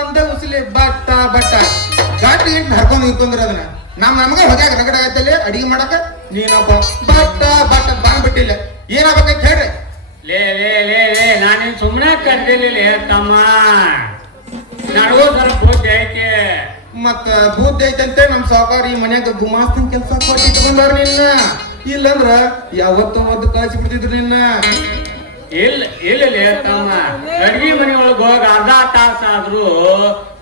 ಒಂದ ಉಸಿಲಿ but but ಗಾಟಿ int ಹರ್ಕೊಂಡ್ ನಿಂತ್ಕೊಂಡ್ರ ಅದನ್ನ ನಮಗೆ ಹೊಗ್ಯಾಗ ರಗಡ ಆಗತ್ತಲ್ಲಿ ಅಡಿಗೆ ಮಾಡಕ ನೀನೊಬ್ಬ ಬಟ್ಟ ಬಟ್ಟ ಬಂದ್ಬಿಟ್ಟಿಲ್ಲ ಏನಾಗಬೇಕಂತ ಹೇಳ್ರಿ. ಲೇ ಲೇ ಲೇ ಲೇ ನಾನೇನ್ ಸುಮ್ಮನೆ ಕರ್ದಿಲ್ಲ ತಮ್ಮ, ನನಗೂ ಸ್ವಲ್ಪ ಬುದ್ಧಿ ಐತಿ. ಮತ್ತ ಬುದ್ಧಿ ಐತಂತೆ ನಮ್ ಸಾವುಕಾರ ಈ ಮನ್ಯಾಗ ಗುಮಾಸ್ತನ್ ಕೆಲ್ಸ ಕೊಟ್ಟು ಇಟ್ಕೊಂಡವ್ರ ನಿನ್ನ, ಇಲ್ಲಂದ್ರ ಯಾವತ್ತೋ ಒಂದು ಕಳ್ಸಿ ಬಿಡ್ತಿದ್ರು ನಿನ್ನ. ಇಲ್ಲ ಇಲ್ಲ ತಮ್ಮ, ಅಡ್ಗಿ ಮನೆ ಒಳಗ ಹೋಗಿ ಅರ್ಧ ತಾಸಾದ್ರು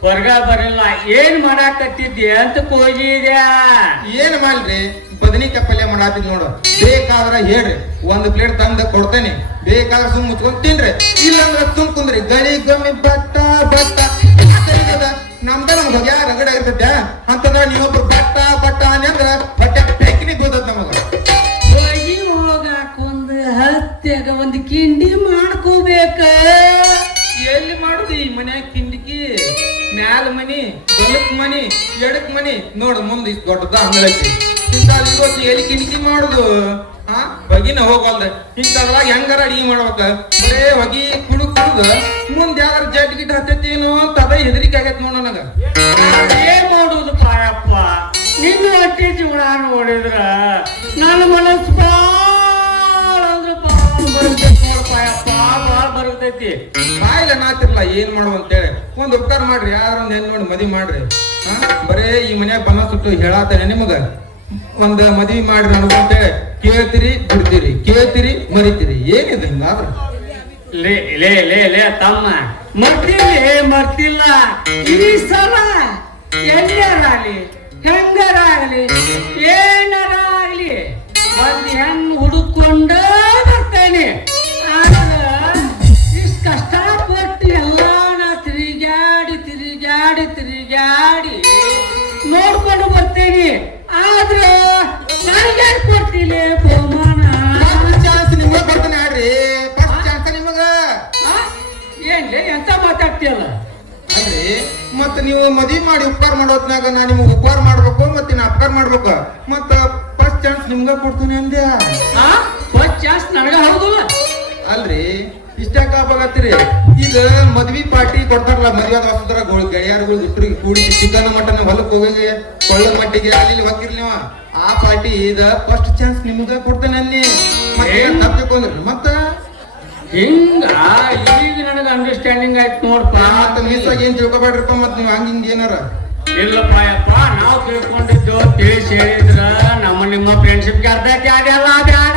ಹೊರಗ ಬರಲ್ಲ. ಏನ್ ಮಾಡಾಕತ್ತಿದ್ದೆ ಅಂತ ಹೋಗಿದ್ಯಾ? ಏನ್ ಮಾಡ್ರಿ, ಬದನಿಕಾಯಿ ಪಲ್ಯ ಮಾಡಾತಿದ್ ನೋಡು. ಬೇಕಾದ್ರ ಹೇಳ್ರಿ, ಒಂದ್ ಪ್ಲೇಟ್ ತಂದ ಕೊಡ್ತೇನೆ. ಬೇಕಾದ್ರೆ ಸುಮ್ ಮುಚ್ಕೊಂಡ್ ತಿನ್ರಿ, ಇಲ್ಲಂದ್ರ ಸುಮ್ ಕುಂದ್ರಿ. ಗಳಿ ಗಮ್ಮಿ ಬಟ್ಟ ಬಟ್ಟ ನಮ್ದ ನಮ್ಗೆ ಹೊಗ್ಯಾ ರಗಡ ಇರ್ತೈತೆ ಅಂತಂದ್ರ ನೀವೊಬ್ರು ಬಟ್ಟ ಬಟ್ಟ ಅಂದ್ರ ಬಟ್ಟೆ ಟೆಕ್ನಿ ಗೋದತ್ ನಮಗ. ಹೋಗಾಕೊಂದ್ ಹತ್ಯಾಗ ಒಂದ್ ಕಿಂಡಿ ಮಾಡ್ಕೋಬೇಕ. ಎಲ್ಲಿ ಮಾಡುದು ಈ ಮನ್ಯಾಗ ಕಿಂಡಿಕಿ? ಮ್ಯಾಲ ಮನಿ, ಬಲಕ್ ಮನಿ, ಎಡಕ್ ಮನಿ ನೋಡು, ಮುಂದೆ ಇಷ್ಟು ದೊಡ್ಡದ ಅಂಗಳೈತಿ. ಇವತ್ತು ಎಲ್ಲಿ ಕಿಂಡಿಕಿ ಮಾಡುದು? ಹೊಗಿನ ಹೋಗಲ್ದ ಇಂಥದ್ರಾಗ ಹೆಂಗಾರ ಅಡಿಗೆ ಮಾಡ್ಬೇಕ? ಬರೇ ಹೊಗಿ ಕುಡು ಕುಡುದ ಮುಂದ್ ಯಾವ್ದಾರ ಜಡ್ ಗಿಡ್ ಹತ್ತೈತೇನೋ ಅಂತ ಅದ ಹೆದರಿಕೆ ಆಗೈತ್ ನೋಡ ನನಗ. ಏನ್ ಮಾಡುದು ಪಾಯಪ್ಪ, ನಿನ್ನ ಹೊಟ್ಟೆ ಜೀವನ ನೋಡಿದ್ರ ನನ್ನ ಮನಸ್ಸು ಬಾಳ ಅಂದ್ರ ಬಾಳ ಬರ್ತೈತಿ ನೋಡ ಪಾಯಪ್ಪ, ಬಾಳ ಬರ್ತೈತಿ. ಬಾಯಿಲ್ಲ ನಾತಿರ್ಲ ಏನ್ ಮಾಡುವ ಅಂತೇಳಿ ಒಂದ್ ಉಪಕಾರ ಮಾಡ್ರಿ, ಯಾರ ಒಂದ್ ಹೆಣ್ ನೋಡಿ ಮದ್ವಿ ಮಾಡ್ರಿ. ಬರೇ ಈ ಮನ್ಯಾಗ ಬನ್ನ ಸುಟ್ಟು ಹೇಳಾತಾನೆ ನಿಮಗ. ಒಂದ್ ಮದ್ವಿ ಮಾಡ್ರಿ ನನಗಂತೇಳಿ ಕೇಳ್ತೀರಿ ಬಿಡ್ತೀರಿ, ಕೇಳ್ತೀರಿ ಮರಿತೀರಿ. ಏನಿದೆ ಹಿಂಗಾದ್ರ? ಲೇ ಲೇ ಲೇ ಲೇ ತಮ್ಮ, ಮರ್ತಿಲ್ಲ. ಈ ಸಲ ಎಲ್ಲಾರಾಗ್ಲಿ ಹೆಂಗಾರಾಗ್ಲಿ ಏನಾರಾಗ್ಲಿ ಒಂದ್ ಹೆಂಗ್ ಹುಡುಕೊಂಡ ಬರ್ತೇನೆ. ಇಷ್ಟ ಕಷ್ಟಪಟ್ಟು ಎಲ್ಲ ನಾ ತಿರುಗಾಡಿ ತಿರುಗಾಡಿ ತಿರುಗಾಡಿ ನೋಡ್ಕೊಂಡು ಬರ್ತೇನೆ. ಆದ್ರೆ ನನಗೆ ಕೊಡ್ತಿಲ್ಲ ಬಹುಮಾನ. ಚಾನ್ಸ್ ನಿಮ್ಗ ಬರ್ತೇನೆ ಆಡ್ರಿ, ಫಸ್ಟ್ ಚಾನ್ಸ್ ನಿಮಗ. ಏನ್ಲೇ ಎಂತ ಮಾತಾಡ್ತೀಯಲ್ಲ? ಅಲ್ರಿ ಮತ್ತ ನೀವು ಮದ್ವಿ ಮಾಡಿ ಉಪಕಾರ ಮಾಡೋದ್ನಾಗ ನಾ ನಿಮ್ಗೆ ಉಪಕಾರ ಮಾಡ್ಬೇಕು ಮತ್ತೆ ನಾ ಅಪಕಾರ ಮಾಡ್ಬೇಕು. ಮತ್ತ ಫಸ್ಟ್ ಚಾನ್ಸ್ ನಿಮ್ಗ ಕೊಡ್ತೀನಿ ಅಂದ್ಯಾ? ಫಸ್ಟ್ ಚಾನ್ಸ್ ನನಗ ಹೌದಲ್ಲ? ಅಲ್ರಿ ಇಷ್ಟಾಕ ಬಾಗತ್ತೀರಿ. ಈಗ ಮದ್ವಿ ಪಾರ್ಟಿ ಕೊಡ್ತಾರಲ್ಲ, ಮದ್ವೆ ಹೊಸದ್ರ ಗೆಳೆಯರುಗಳು ಇಟ್ಟರಿಗೆ ಕೂಡಿ ಚಿಕನ್ ಮಟನ್ ಹೊಲಕ್ ಹೋಗಿ ಕೊಳ್ಳ ಮಟ್ಟಿಗೆ ಅಲ್ಲಿ ಹೋಗಿರ್ಲಿ ನೀವು. ಆ ಪಾರ್ಟಿ ಇದ ಫಸ್ಟ್ ಚಾನ್ಸ್ ನಿಮ್ಗ ಕೊಡ್ತೇನೆ ಅನ್ನಿ. ತಪ್ಪಿಕೊಂಡ್ರಿ ಮತ್ತ ಹಿಂಗ ಈಗ ನನಗ ಅಂಡರ್ಸ್ಟ್ಯಾಂಡಿಂಗ್ ಆಯ್ತು ನೋಡ್ಪ. ಮತ್ತ ಮಿಸ್ ಆಗಿ ಏನ್ ತಿಳ್ಕೊಬೇಡ್ರಪ್ಪ. ಮತ್ ನೀವ್ ಹಂಗ ಹಿಂಗ ಏನಾರ ಇಲ್ಲಪ್ಪ ಯಪ್ಪ, ನಾವು ತಿಳ್ಕೊಂಡಿದ್ದು ತಿಳಿಸಿ ಹೇಳಿದ್ರ ನಮ್ಮ ನಿಮ್ಮ ಫ್ರೆಂಡ್ಶಿಪ್ಗೆ ಅರ್ಧಕ್ಕೆ ಅದೆಲ್ಲ ಬೇಡ.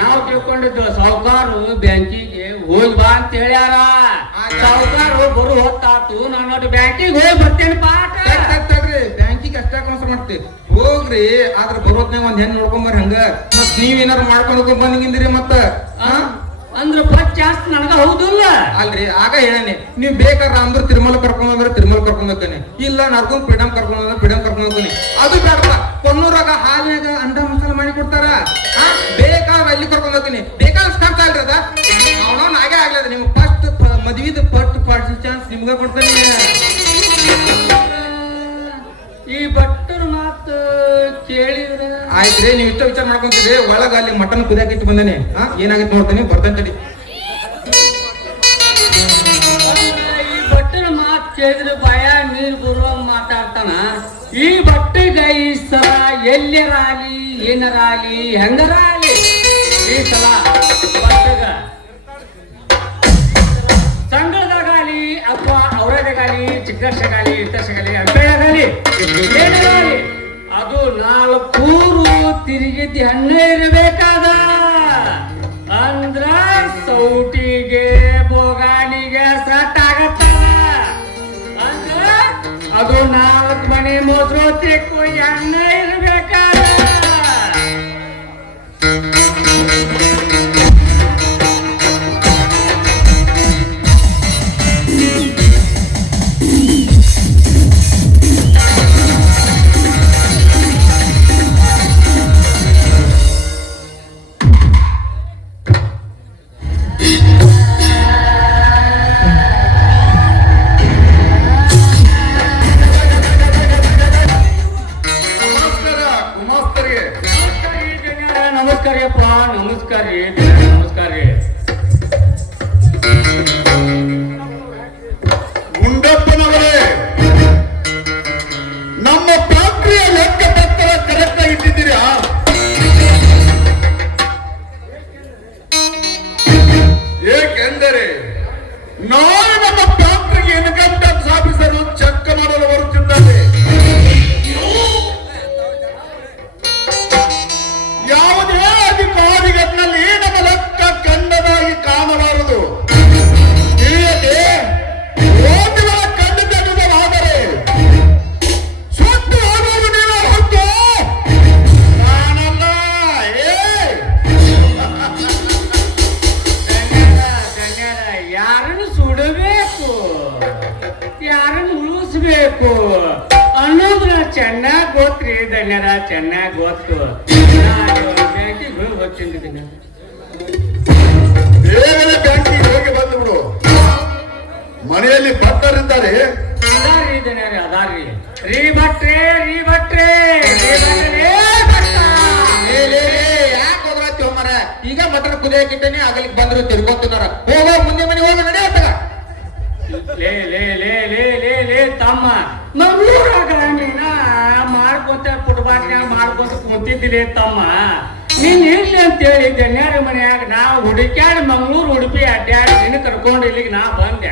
ನಾವು ತಿಳ್ಕೊಂಡಿದ್ದು ಸಾವುಕಾರು ಬ್ಯಾಂಕಿಗೆ ಹೋಗಿ ಬಾ ಅಂತ ಹೇಳ್ಯಾರ. ಸಾವುಕಾರು ಬರು ಹೊತ್ತಾತು, ನಾನು ಬ್ಯಾಂಕಿಗೆ ಹೋಗಿ ಬರ್ತೇನೆ ಪಾಠ. ಬ್ಯಾಂಕಿಗೆ ಅಷ್ಟ ಮೋಸ ಮಾಡ್ತೀವಿ ಹೋಗ್ರಿ. ಆದ್ರ ಬರೋತ್ನಾಗ ಒಂದ್ ಹೆಣ್ ನೋಡ್ಕೊಂಬರ್ರಿ. ಹಂಗ ಮತ್ ನೀವೇನಾರು ಮಾಡ್ಕೊಂಡು ಬಂದಿಂದ್ರಿ ಮತ್ತ ಅಂದ್ರ ಫಸ್ಟ್ ಚಾನ್ಸ್ ನನಗ ಹೌದಲ್ಲ? ಅಲ್ರಿ ಆಗ ಹೇಳೇನಿ, ನೀವ್ ಬೇಕಾದ್ರ ಅಂದ್ರ ತಿರುಮಲ ಕರ್ಕೊಂಡ್ ಅಂದ್ರೆ ತಿರುಮಲ ಕರ್ಕೊಂಡ್ ಹೋಗ್ತಾನೆ, ಇಲ್ಲ ನಡ್ಕೊಂಡ್ ಫ್ರೀಡಮ್ ಕರ್ಕೊಂಡ್ ಅಂದ್ರೆ ಫ್ರೀಡಮ್ ಕರ್ಕೊಂಡ್ ಹೋಗ್ತಾನೆ. ಅದು ಬೇಡಪ್ಪ, ಕೊನ್ನೂರಾಗ ಹಾಲಿನಾಗ ಅಂಡ ಮಸಾಲ ಮಾಡಿ ಕೊಡ್ತಾರ. ಬೇಕಾದ್ರ ಅಲ್ಲಿ ಕರ್ಕೊಂಡ್ ಹೋಗ್ತೀನಿ. ಬೇಕಾದ್ರೆ ಖರ್ಚ ಅಲ್ರಿ ಅದ ಅವನವನ್ ಆಗೇ ಆಗ್ಲದ. ನಿಮ್ ಫಸ್ಟ್ ಮದ್ವಿದ ಫಸ್ಟ್ ಚಾನ್ಸ್ ನಿಮ್ಗ ಕೊಡ್ತಾನೆ. ಈ ಭಟ್ಟರ ಮಾತು ಕೇಳಿದ್ರ ಆಯ್ತ್ರಿ, ನೀವ್ ಇಷ್ಟ ವಿಚಾರ ಮಾಡ್ಕೊಂತೀರಿ. ಒಳಗ ಅಲ್ಲಿ ಮಟನ್ ಕುದಿಯಾಕ ಇಟ್ಟು ಬಂದೇನೆ. ಏನಾಗೈತೆ ನೋಡ್ತೀನಿ, ಬರ್ತೇನೆ. ಈ ಭಟ್ಟರ ಮಾತು ಕೇಳಿದ್ರೆ ಭಯ ನೀರು ಬರುವಂಗ ಮಾತಾಡ್ತಾನ. ಈ ಭಟ್ಟಿಗ ಈ ಸಲ ಎಲ್ಲರಾಲಿ ಏನರಾಲಿ ಹೆಂಗರಾಲಿ ಈ ಸಲ ಭಟ್ಟಗ ಸಂಘದಾಗಲಿ ಅಥವಾ ಅವರದಾಗಲಿ ಚಿಕ್ಕರ್ಷಗಾಲಿ ಇರ್ತರ್ಷಗಾಲಿ ಅಂಬೇಳಾಗಲಿ ಏನಾಗಲಿ ಅದು 4 ತಿರುಗಿದ್ದಿ ಹಣ್ಣೆ ಇರಬೇಕಾದ. ಅಂದ್ರ ಸೌಟಿಗೆ ಬೋಗಾಣಿಗೆ ಸಟ್ ಆಗತ್ತ. ಅಂದ್ರ ಅದು 4 ಮನೆ ಮೊಸರು ತೆಕ್ಕು ಎಣ್ಣೆ ಇರ್ಬೇಕ. ನಮಸ್ಕಾರಪ್ಪ, ನಮಸ್ಕಾರ ರೀ, ನಮಸ್ಕಾರ ರೀ. ಗುಂಡಪ್ಪನವರೇ, ನಮ್ಮ ಫ್ಯಾಕ್ಟರಿಯ ಲೆಕ್ಕ ಪತ್ರ ಕರೆಕ್ಟ್ ಆಗಿ ಇಟ್ಟಿದ್ದೀರಾ? ಏಕೆಂದರೆ ನಾಳೆ ನಮ್ಮ ಫ್ಯಾಕ್ಟರಿಗೆ ಇನ್ಕಮ್ ಟ್ಯಾಕ್ಸ್ ಆಫೀಸರು ಚೆಕ್ ಮಾಡಲು ಬರುತ್ತಿದ್ದಾರೆ. ಯಾವುದೇ ಅಧಿಕಾರಿಗಳಲ್ಲಿ ನಮ್ಮ ಲೆಕ್ಕ ಕಂಡದಾಗಿ ಕಾಣಬಾರದು. ತಿಳಿಯದೆ ಓದುವ ಕಣ್ಣು ತೆಗೆದವಾದರೆ ಸುಟ್ಟು ಹೋಗುವುದು ನೀನು ಹೊತ್ತು ನಾನಲ್ಲ. ಯಾರನ್ನು ಸುಡಬೇಕು, ಯಾರನ್ನು ಉಳಿಸ್ಬೇಕು ಅನ್ನೋದ್ರ ಚೆನ್ನಾಗ್ ಗೊತ್ತ್ರಿ ಧನ್ಯರ, ಚೆನ್ನಾಗ್ ಗೊತ್ತು. ಗೊತ್ತಿದ್ದೀನಿ. ಬೇಗನೆ ಬ್ಯಾಂಕಿಗೆ ಹೋಗಿ ಬಂದುಬಿಡು. ಮನೆಯಲ್ಲಿ ಭಕ್ತರಿದ್ದಾರೆ. ಅದಾರ್ರಿ ಧನ್ಯರ, ಅದಾರ್ರಿ. ರೀ ಭಟ್ರೆ, ರೀ ಭಟ್ರೆ, ರೀ ಭಟ್ರೆ, ಭಟ್ಟ. ಯಾಕೆ ಹೋಗ್ರತ್ತಿ ಹೋಮರ? ಈಗ ಮಟರ್ ಕುದಿಯಾಕಿಟ್ಟೇನೆ ಆಗಲಿಕ್ಕೆ ಬಂದ್ರು ತಿರ್ಗೋತಿದಾರ. ಹೋಗೋ ಮುಂದೆ ಮನೆ ಹೋಗಿ ನಡೆಯತ್ತಾಗ. ಲೇ ಲೇ ಲೇ ಲೇ ಲೇ ಲೇ ತಮ್ಮ, ಮಂಗಳೂರಾಗ ನೀನ ಮಾಡ್ಕೋತ ಪುಟ್ಬಾಟ್ನ್ಯಾಗ ಮಾಡ್ಕೋತ ಕುಂತಿದ್ದಿಲ್ಲ ತಮ್ಮ. ನೀನ್ ಇರ್ಲಿ ಅಂತ ಹೇಳಿ ಧನ್ಯಾರ ಮನ್ಯಾಗ ನಾ ಹುಡುಕ್ಯಾಡಿ ಮಂಗಳೂರು ಉಡುಪಿ ಅಡ್ಡಾಡಿ ನಿನ್ನ ಕರ್ಕೊಂಡು ಇಲ್ಲಿಗೆ ನಾ ಬಂದೆ.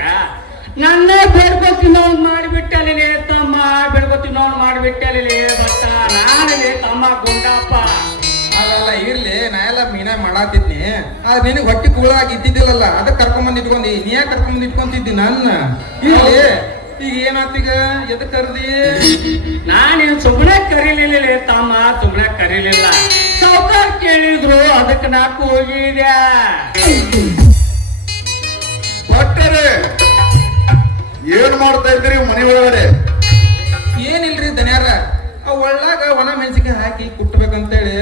ನನ್ನ ಬೆಡ್ಕೊತಿನೋನ್ ಮಾಡಿಬಿಟ್ಟಲ್ಲಿ ತಮ್ಮ, ಬೆಡ್ಕೊತಿನೋನ್ ಮಾಡಿಬಿಟ್ಟಲ್ಲಿ ಬಟ್ಟ. ನಾನೇ ತಮ್ಮ ಗುಂಡಪ್ಪ. ಅಲ್ಲ ಇರ್ಲಿ, ನಾ ಎಲ್ಲ ಮೀನಾ ಮಾಡಾತಿದ್ನಿ. ಆದ್ರೆ ನಿನಗೆ ಹೊಟ್ಟಿ ಕೂಳಾಗಿ ಇದ್ದಿದ್ದಿಲ್ಲಲ್ಲ, ಅದಕ್ಕೆ ಕರ್ಕೊಂಬಂದ್ ಇಟ್ಕೊಂಡಿ. ನೀ ಯಾಕೆ ಕರ್ಕೊಂಬಂದ್ ಇಟ್ಕೊಂತಿದ್ದಿ ನನ್ನ? ಇರ್ಲಿ, ಈಗ ಏನಾತೀಗ? ಎದಕ್ ಕರ್ದಿ? ನಾನೇನ್ ಸುಮ್ಮನೆ ಕರೀಲಿಲ್ಲ ತಮ್ಮ, ಸುಮ್ಮನೆ ಕರೀಲಿಲ್ಲ. ಸಾವುಕಾರ ಕೇಳಿದ್ರು ಅದಕ್ಕೆ ನಾ ಹೋಗಿದ್ಯಾ. ಭಟ್ಟರೇ, ಏನ್ ಮಾಡ್ತಾ ಇದ್ರಿ ಮನೆ ಒಳಗಡೆ? ಏನಿಲ್ರಿ ದನ್ಯಾರ, ಒಳ್ಳಾಗ ಒಣ ಮೆಣಸಿನ್ಕಾಯಿ ಹಾಕಿ ಕುಟ್ಬೇಕಂತೇಳಿ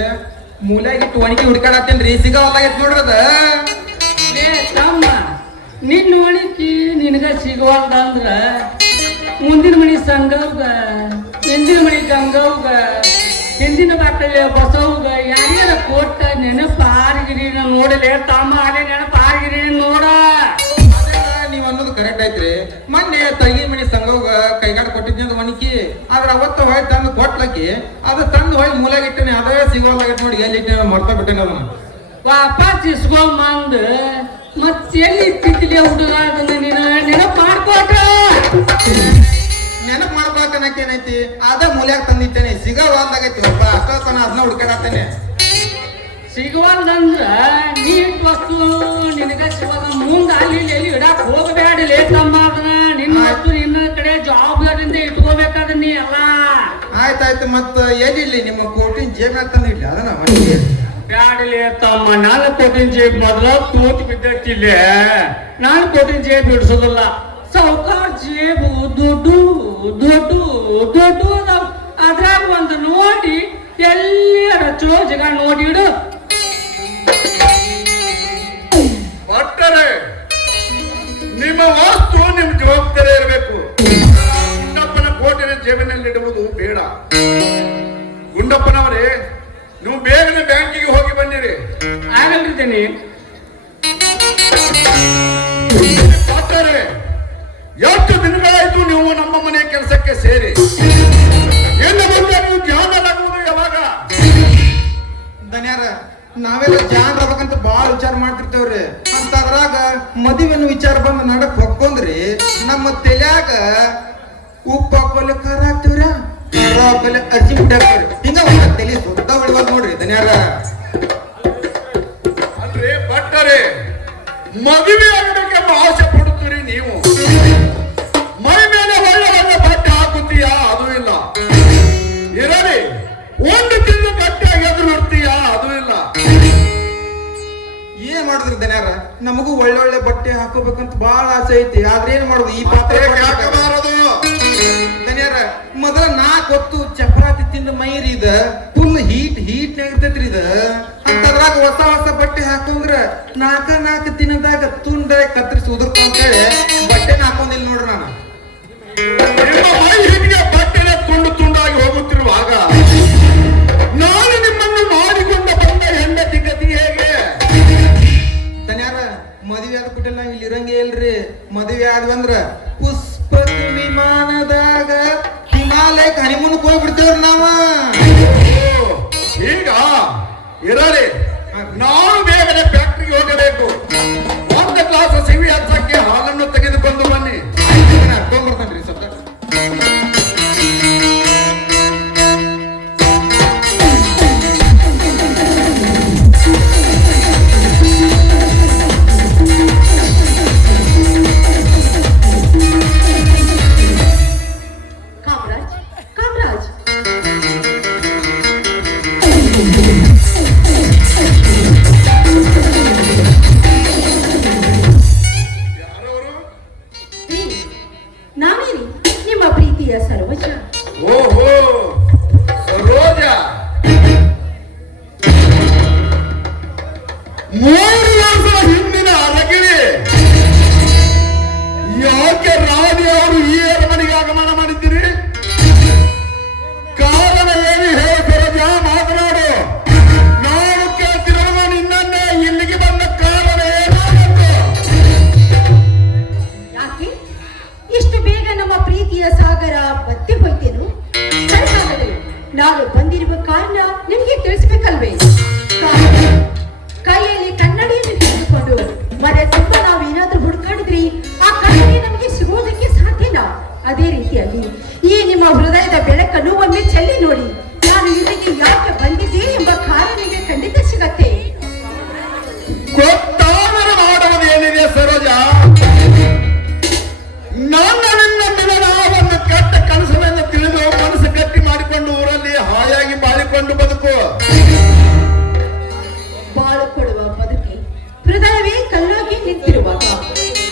ಮೂಲ್ಯಾಗಿಟ್ಟು ಒಣಗಿ ಹುಡ್ಕಾಡತ್ತೇನ್ರಿ. ಸಿಗವಲ್ಲಾಗೈತ್ ನೋಡ್ರದ. ಲೇ ತಮ್ಮ, ನಿನ್ನ ಒಣಕಿ ನಿನಗ ಸಿಗುವಂದ್ರ ಮುಂದಿನ ಮನಿ ಸಂಗವ್ಗ, ಹಿಂದಿನ ಮನಿ ಗಂಗವ್ಗ, ಹಿಂದಿನ ಬಾಕಲ್ಯ ಬಸವ್ಗ ಯಾರ್ಯಾರ ಕೊಟ್ಟ ನೆನಪಾರಿಗಿರಿ ನೋಡಲೇ ತಮ್ಮ. ಅದೇ ನೆನಪಾರಿಗಿರಿ ನೋಡ. ನೀವ್ ಅನ್ನೋದು ಕರೆಕ್ಟ್ ಐತ್ರಿ. ಮೊನ್ನೆ ತಗಿ ಮನಿ ಸಂಘವಾಗ ಕೈಗಾಡ್ ಕೊಟ್ಟಿದ್ನಿ ಅದು ಒಣಕಿ. ಆದ್ರ ಅವತ್ತ ಹೊಯ್ ತಂದು ಕೊಟ್ಲಕ್ಕಿ ಅದು ತಂದು ಹೊಯ್ ಮೂಲಾಗಿಟ್ಟೇನೆ. ಅದೇ ಸಿಗೋಲ್ಲಾಗೈತ್ ನೋಡಿ. ಎಲ್ಲಿ ಇಟ್ಟೆ ಮರ್ತಾ ಬಿಟ್ಟೇನೆ ಅದನ್ನ. ವಾಪಸ್ ಇಸ್ಕೊಂಬಂದ್ ಮತ್ತೆಲ್ಲಿ ಇಟ್ಟಿದ್ದಿಲ್ಲ ಹುಡುಗ ಅದನ್ನ ನೀನು ನೆನಪು ಮಾಡ್ಕೊಟ್ರ. ನೆನಪು ಮಾಡ್ಕೊಳಕನಕ್ಕೆ ಏನೈತಿ? ಅದ ಮೂಲ್ಯಾಗ ತಂದಿಟ್ಟೇನೆ. ಸಿಗವಾಲ್ದಾಗೈತಿ. ಒಬ್ಬ ಅಷ್ಟೊತ್ತನ ಅದನ್ನ ಹುಡ್ಕಾಡತ್ತೇನೆ. ಸಿಗುವಂದ್ರ ನೀಟ್ ವಸ್ತು ನಿನಗ ಸಿಗುವಾಗ ಮುಂದ ಅಲ್ಲಿ ಎಲ್ಲಿ ಇಡಾಕ್ ಹೋಗಬೇಡಲೇ ತಮ್ಮ. ಅದನ್ನ ನಿನ್ನ ವಸ್ತು ನಿನ್ನ ಕಡೆ ಜವಾಬ್ದಾರಿಯಿಂದ ಇಟ್ಕೋಬೇಕಾದ ನೀ ಎಲ್ಲ. ಆಯ್ತಾಯ್ತು, ಮತ್ತ ಎಲ್ಲಿ ನಿಮ್ಮ ಕೋಟಿನ ಜೇಬ್ನಾಗ ತಂದಿಡ್ಲಿ ಅದನ್ನ ಮನೆಗೆ. ಬ್ಯಾಡಲೇ ತಮ್ಮ, ನಾನು ಕೋಟಿನ ಜೇಬ್ ಮೊದಲ ತೂತ್ ಬಿದ್ದೈತಿಲ್ಲ. ನಾನು ಕೋಟಿನ ಜೇಬ್ ಬಿಡಿಸೋದಿಲ್ಲ. ಸಾವುಕಾರ ಜೇಬು ದುಡ್ಡು ದುಡ್ಡು ದುಡ್ಡು ಅದಾವ. ಅದ್ರಾಗ ಒಂದು ನೋಡಿ ಎಲ್ಲರ ಚೋಜಗ ನೋಡಿ ಇಡು. ಭಟ್ಟರೇ, ನಿಮ್ಮ ವಾಸ್ತು ನಿಮ್ ಜವಾಬ್ದಾರಿ ಇರಬೇಕು. ಗುಂಡಪ್ಪನ ಕೋಟೆನ ಜೇಬಿನಲ್ಲಿ ಇಡುವುದು ಬೇಡ. ಗುಂಡಪ್ಪನವರೇ, ನೀವು ಬೇಗನೆ ಬ್ಯಾಂಕಿಗೆ ಹೋಗಿ ಬಂದಿರಿ. ಆಗಲ್ರಿದ್ದೇನೆ. ಭಟ್ಟರೇ, ಎಷ್ಟು ದಿನಗಳಾಯ್ತು ನೀವು ನಮ್ಮ ಮನೆ ಕೆಲಸಕ್ಕೆ ಸೇರಿ? ಏನು ಬಂದ ನೀವು ಧ್ಯಾನರಾಗುವುದು ಯಾವಾಗ? ದನ್ಯಾರ, ನಾವೆಲ್ಲ ಜಾನ್ ಆಗ್ಬೇಕಂತ ಬಾಳ ವಿಚಾರ ಮಾಡ್ತಿರ್ತೇವ್ರಿ. ಅಂತ ಅದ್ರಾಗ ಮದುವೆನ ವಿಚಾರ ಬಂದು ನಡಕ್ ಹೊಕ್ಕೊಂದ್ರಿ ನಮ್ಮ ತಲ್ಯಾಗ ಉಪ್ಪು ಹಾಕೋಲೆ ಖಾರ ಹಾಕ್ತಿವ್ರ, ಖಾರ ಹಾಕೋಲೆ ಅರ್ಜಿ ಬಿಟ್ಟಾಕ್ತಿವ್ರಿ. ಹಿಂಗ ಒಂದ ತಲೆ ಸುತ್ತ ಬಿಡ್ಬೇಕು ನೋಡ್ರಿ ದನ್ಯಾರ. ಅಂದ್ರೆ ಭಟ್ಟರೇ, ಮದುವೆ ಆಗಬೇಕೆಂಬ ಆಸೆ ಪಡುತ್ತೀರಿ ನೀವು. ಮೈ ಮೇಲೆ ಒಳ್ಳೆ ಒಳ್ಳೆ ಬಟ್ಟೆ ಹಾಕುತ್ತೀಯ, ಐತಿ ಆದ್ರೆ ಏನ್ ಮಾಡುದು ಈ ಪಾತ್ರ ಯಾಕೆ ಮಾರೋದು? ದನಿಯಾರ ಮೊದಲ 4 ಹೊತ್ತು ಚಪಾತಿ ತಿಂದ ಮೈರಿ ಇದ ಫುಲ್ ಹೀಟ್ ಇರ್ತೈತ್ರಿ ಇದ ಅಂತದ್ರಾಗ ಹೊಸ ಬಟ್ಟೆ ಹಾಕೊಂಡ್ರ 4 ದಿನದಾಗ ತುಂಡ ಕತ್ತರಿಸಿ ಉದುರ್ತ ಅಂತೇಳಿ ಬಟ್ಟೆನ ಹಾಕೊಂಡಿಲ್ಲ ನೋಡ್ರಿ ನಾನು. ನಿಮ್ಮ ಮೈ ಹಿಡಿಗೆ ಬಟ್ಟೆನ ತುಂಡಾಗಿ ಹೋಗುತ್ತಿರುವಾಗ ನಾನು ನಿಮ್ಮನ್ನು ಮಾಡಿಕೊಂಡ ಬಂದ ಹೆಂಡತಿ ಗತಿ ಹೇಗೆ? ದನಿಯಾರ ಮದುವೆ ಆದ ಕುಟೆಲ್ಲ ಇಲ್ಲಿ ಇರಂಗೇ ಇಲ್ರಿ. ಮದುವೆ ಆದ್ವಂದ್ರ ಪುಷ್ಪಕ ವಿಮಾನದಾಗ ಹಿಮಾಲಯಕ್ಕೆ ಹನಿಮೂನ್ಕ್ ಹೋಗ್ಬಿಡ್ತೇವ್ರಿ ನಾವ. ಈಗ ಇರಲಿ, ನಾವು ಬೇಗನೆ ಫ್ಯಾಕ್ಟ್ರಿಗೆ ಹೋಗಬೇಕು. 1 ಗ್ಲಾಸ್ ಸಿವಿ ಹಚ್ಚಕ್ಕೆ ಹಾಲನ್ನು ತೆಗೆದುಕೊಂಡು ಬನ್ನಿ. ತಗೊಂಡ್ಬರ್ತೇನ್ರಿ ಸ್ವಲ್ಪ. ಕಾಮರಾಜ್ ಯಾರವರು? ರೀ, ನಾನೇರಿ ನಿಮ್ಮ ಪ್ರೀತಿಯ ಸರೋಜ. ಓಹೋ, ಸರೋಜ. 3 ವರ್ಷ ಹಿಂದಿನ ಅರಗಿರಿ ಯಾಕೆ ರಾಣಿ ಅವರು ಈ ಅರಮನೆಗೆ ಆಗಮನ ಮಾಡಿದ್ದೀರಿ? ಕಾರಣ ಏನು ಹೇಳಿ ಸರೋಜ, ಮಾತನಾಡು. ನಾನು ಕೇಳ್ತಿರುವ ನಿನ್ನನ್ನೇ ಇಲ್ಲಿಗೆ ಬಂದ ಕಾರಣ ಏನಾಗುತ್ತೆ? ಯಾಕೆ ಇಷ್ಟು ಬೇಗ ನಮ್ಮ ಪ್ರೀತಿಯ ಸಾಗರ ಬತ್ತಿ ಹೋಯ್ತೇನು? ಸರಿಯಾಗಲಿ, ನಾನು ಬಂದಿರುವ ಕಾರಣ ನಿಮಗೆ ತಿಳಿಸ್ಬೇಕಲ್ವೇ? ಕೈಯಲ್ಲಿ ಕನ್ನಡಿಯನ್ನು ತೆಗೆದುಕೊಂಡು ಮನೆ ತುಂಬ ನಾವೇನಾದ್ರೂ ಹುಡುಕಾಡಿದ್ರಿ ಆ ಕನ್ನಡಿ ನಮಗೆ ಸಿಗೋದಕ್ಕೆ ಸಾಧ್ಯನಾ? ಅದೇ ರೀತಿಯಾಗಿ ಈ ನಿಮ್ಮ ಹೃದಯದ ಬೆಳಕನ್ನು ಒಮ್ಮೆ ಚೆಲ್ಲಿ ನೋಡಿ. ನಾನು ಇಲ್ಲಿಗೆ ಯಾಕೆ ಬಂದಿದ್ದೆ ಎಂಬ ಕಾರಣಕ್ಕೆ ಖಂಡಿತ ಸಿಗತ್ತೆ. ಗೊತ್ತಾದರೆ ಮಾಡುವುದೇನಿದೆ ಸರೋಜ? ನನ್ನ ನಿನ್ನ ಮಿಲನ ಒಂದು ಕೆಟ್ಟ ಕನಸನ್ನು ತಿಳಿದು ಮನಸ್ಸು ಗಟ್ಟಿ ಮಾಡಿಕೊಂಡು ಊರಲ್ಲಿ ಹಾಯಾಗಿ ಬಾಳಿಕೊಂಡು ಬದುಕು. ಬಾಳು ಕೊಡುವ ಬದುಕಿ ಹೃದಯವೇ ಕಲ್ಲಾಗಿ ನಿಂತಿರುವಾಗ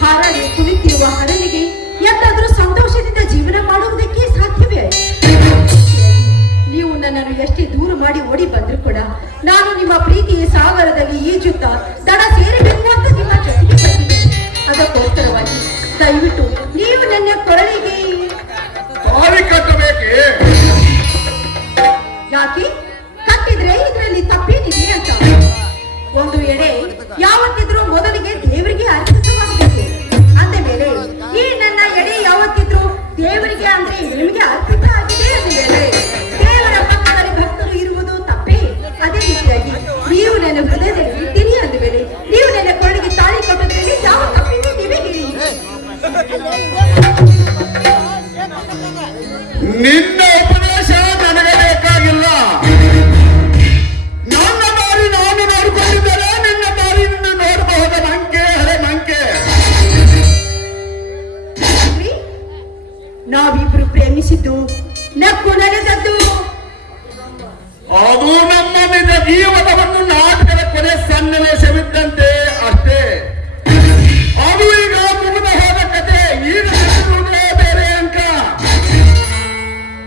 ಹಾರಾಡಿ ಕುಳಿತಿರುವ ಹರಳಿಗೆ ಎಂದಾದ್ರೂ ಸಂತೋಷದಿಂದ ಜೀವನ ಮಾಡುವುದಕ್ಕೆ ಸಾಧ್ಯವೇ? ನೀವು ನನ್ನನ್ನು ಎಷ್ಟೇ ದೂರ ಮಾಡಿ ಓಡಿ ಬಂದ್ರು ಕೂಡ ನಾನು ನಿಮ್ಮ ಪ್ರೀತಿಯ ಸಾಗರದಲ್ಲಿ ಈಜುತ್ತಾ ದಡ ಸೇರಬೇಕು ಅಂತ ನಿಮ್ಮ ಜೊತೆಗೆ ಬಂದಿದ್ದೇನೆ. ಅದಕ್ಕೋಸ್ಕರವಾಗಿ ದಯವಿಟ್ಟು ನೀವು ನನ್ನ ಕೊರಳಿಗೆ ತಾಳಿ ಕಟ್ಟಬೇಕೆ? ಯಾಕೆ ಕಟ್ಟಿದ್ರೆ ಇದರಲ್ಲಿ ತಪ್ಪೇನಿದೆ ಅಂತ. ಒಂದು ಎಡೆ ಯಾವತ್ತಿದ್ರೂ ಮೊದಲಿಗೆ ದೇವರಿಗೆ ಅರ್ಪಿತವಾಗಬೇಕು. ಅಂದ ಮೇಲೆ ಈ ನನ್ನ ಎಡೆ ಯಾವತ್ತಿದ್ರೂ ದೇವರಿಗೆ ಅಂದ್ರೆ ನಿಮಗೆ ಅರ್ಪಿತ ಆಗಿದೆ. ಅಂದ ಮೇಲೆ ದೇವರ ಪಕ್ಕದಲ್ಲಿ ಭಕ್ತರು ಇರುವುದು ತಪ್ಪೇ. ಅದೇ ರೀತಿಯಾಗಿ ನೀವು ನನ್ನ ಹೃದಯದಲ್ಲಿ ಇದ್ದೀರಿ. ಅಂದ ಮೇಲೆ ನೀವು ನನ್ನ ಕೊರಳಿಗೆ ತಾಳಿ ಕಟ್ಟೋದ್ರಲ್ಲಿ ಯಾವ ತಪ್ಪಿದೆ ನೀವೇ ಹೇಳಿ. ನಿನ್ನ ಉಪದೇಶ ನನಗೆ ಬೇಕಾಗಿಲ್ಲ. ನನ್ನ ದಾರಿ ನಾನು ನೋಡಿಕೊಂಡಿದ್ದರೆ ನಿನ್ನ ದಾರಿ ನಿನ್ನ ನೋಡಬಹುದ ಮಂಕೆ ಹಳೆ ಮಂಕೆ. ನಾವಿಬ್ರು ಪ್ರೇಮಿಸಿದ್ದು ನಕ್ಕು ನಡೆದದ್ದು ಅದು ನಮ್ಮ ನಿಜ ಜೀವನದ ಒಂದು ನಾಟಕದ ಕೊನೆ ಸನ್ನಿವೇಶವಿದ್ದಂತೆ ಅಷ್ಟೇ. ಅದು ಈಗ ಮುಗಿದ ಹೋದ ಕತೆ. ಈಗ ನಡೆದಿರುವುದೇ ಬೇರೆ ಅಂಕ.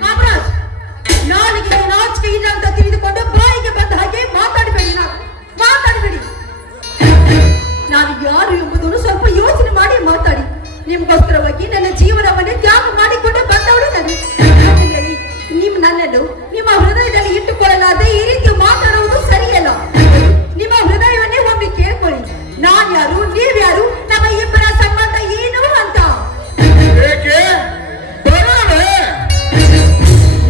ಕಾಮರಾಜ್, ನಾಲಿಗೆ ನಾಚಿಕೆ ಇಲ್ಲ ಅಂತ ತಿಳಿದುಕೊಂಡು ಬಾಯಿಗೆ ಬಂದ ಹಾಗೆ ಮಾತಾಡಬೇಡಿ. ಮಾತಾಡಬೇಡಿ. ನಾನು ಯಾರು ಎಂಬುದನ್ನು ಸ್ವಲ್ಪ ಯೋಚನೆ ಮಾಡಿ ಮಾತಾಡಿ. ನಿಮಗೋಸ್ಕರವಾಗಿ ನನ್ನ ಜೀವನವನ್ನೇ ತ್ಯಾಗ ಮಾಡಿಕೊಂಡು ಬಂದವಳು ನಾನು. ಹಾಗಾಗಿ ನನ್ನನ್ನು ನಿಮ್ಮ ಹೃದಯದಲ್ಲಿ ಇಟ್ಟುಕೊಳ್ಳಲಾದ ಈ ರೀತಿ ಮಾತಾಡುವುದು ಸರಿಯಲ್ಲ. ನಿಮ್ಮ ಹೃದಯವನ್ನೇ ಒಮ್ಮೆ ಕೇಳ್ಕೊಳ್ಳಿ. ನಾನ್ ಯಾರು, ನೀವ್ಯಾರು, ನಮ್ಮ ಇಬ್ಬರ ಸಂಬಂಧ ಏನು ಅಂತ. ಏಕೆ ಬರವೇ?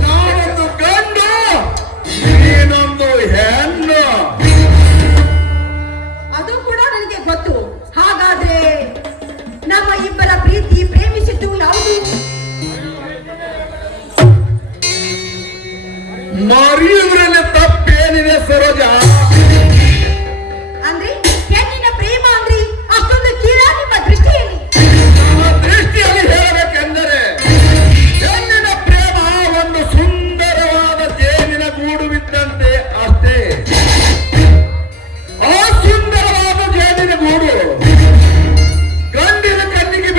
ನಾನೊಂದು ಗಂಡು, ನೀನೊಂದು ಹೆಣ್ಣು. ಅದು ಕೂಡ ನನಗೆ ಗೊತ್ತು. ಹಾಗಾದ್ರೆ ನಮ್ಮ ಇಬ್ಬರ ಪ್ರೀತಿ ಪ್ರೇಮಿಸಿದ್ದು ಯಾವುದು? ಮರೆಯುವುದರಲ್ಲಿ ತಪ್ಪೇನಿದೆ ಸರೋಜ? ಅಂದ್ರೆ ಹೆಣ್ಣಿನ ಪ್ರೇಮ ಅಂದ್ರೆ ಅಷ್ಟೊಂದು ಕೀಳ ನಿಮ್ಮ ದೃಷ್ಟಿಯಲ್ಲಿ? ನಮ್ಮ ದೃಷ್ಟಿಯಲ್ಲಿ ಹೇಳಬೇಕೆಂದರೆ ಹೆಣ್ಣಿನ ಪ್ರೇಮ ಒಂದು ಸುಂದರವಾದ ಜೇನಿನ ಗೂಡುವಿದ್ದಂತೆ ಅಷ್ಟೇ. ಆ ಸುಂದರವಾದ ಜೇನಿನ ಗೂಡು ಗಂಡಿನ ಕಣ್ಣಿಗೆ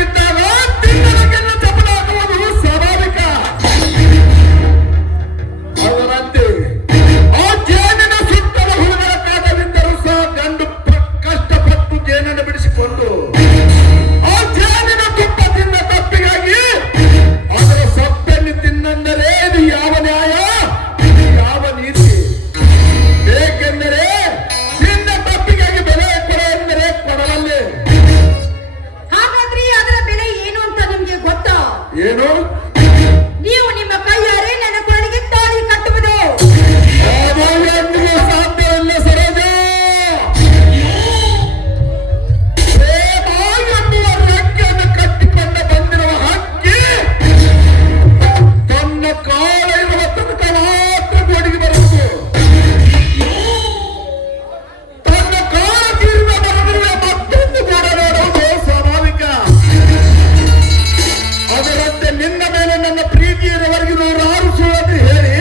ನನ್ನ ಪ್ರೀತಿ ಇರುವವರೆಗೆ ನೂರಾರು ಸುಳ್ಳನ್ನು ಹೇಳಿ